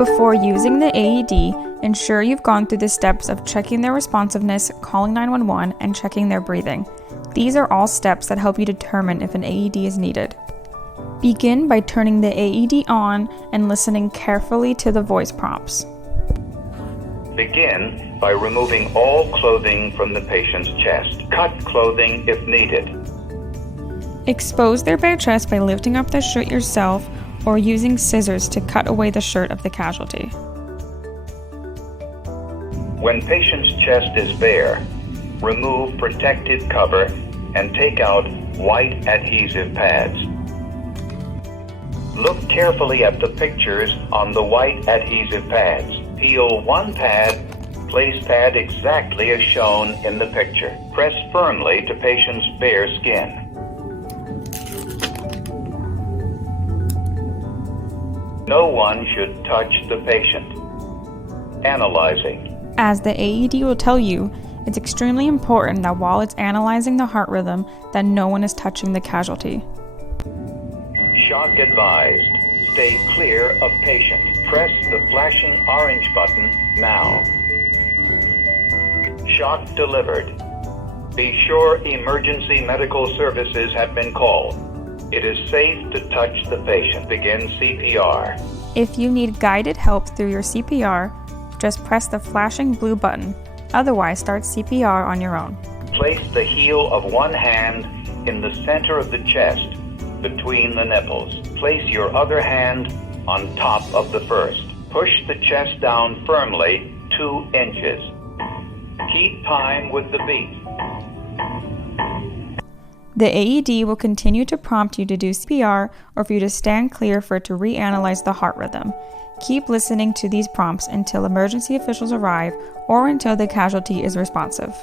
Before using the AED, ensure you've gone through the steps of checking their responsiveness, calling 911, and checking their breathing. These are all steps that help you determine if an AED is needed. Begin by turning the AED on and listening carefully to the voice prompts. Begin by removing all clothing from the patient's chest. Cut clothing if needed. Expose their bare chest by lifting up the shirt yourself or using scissors to cut away the shirt of the casualty. When patient's chest is bare, remove protective cover and take out white adhesive pads. Look carefully at the pictures on the white adhesive pads. Peel one pad, place pad exactly as shown in the picture. Press firmly to patient's bare skin. No one should touch the patient. Analyzing. As the AED will tell you, it's extremely important that while it's analyzing the heart rhythm, that no one is touching the casualty. Shock advised. Stay clear of patient. Press the flashing orange button now. Shock delivered. Be sure emergency medical services have been called. It is safe to touch the patient. Begin CPR. If you need guided help through your CPR, just press the flashing blue button. Otherwise, start CPR on your own. Place the heel of one hand in the center of the chest, between the nipples. Place your other hand on top of the first. Push the chest down firmly 2 inches. Keep time with the beat. The AED will continue to prompt you to do CPR or for you to stand clear for it to reanalyze the heart rhythm. Keep listening to these prompts until emergency officials arrive or until the casualty is responsive.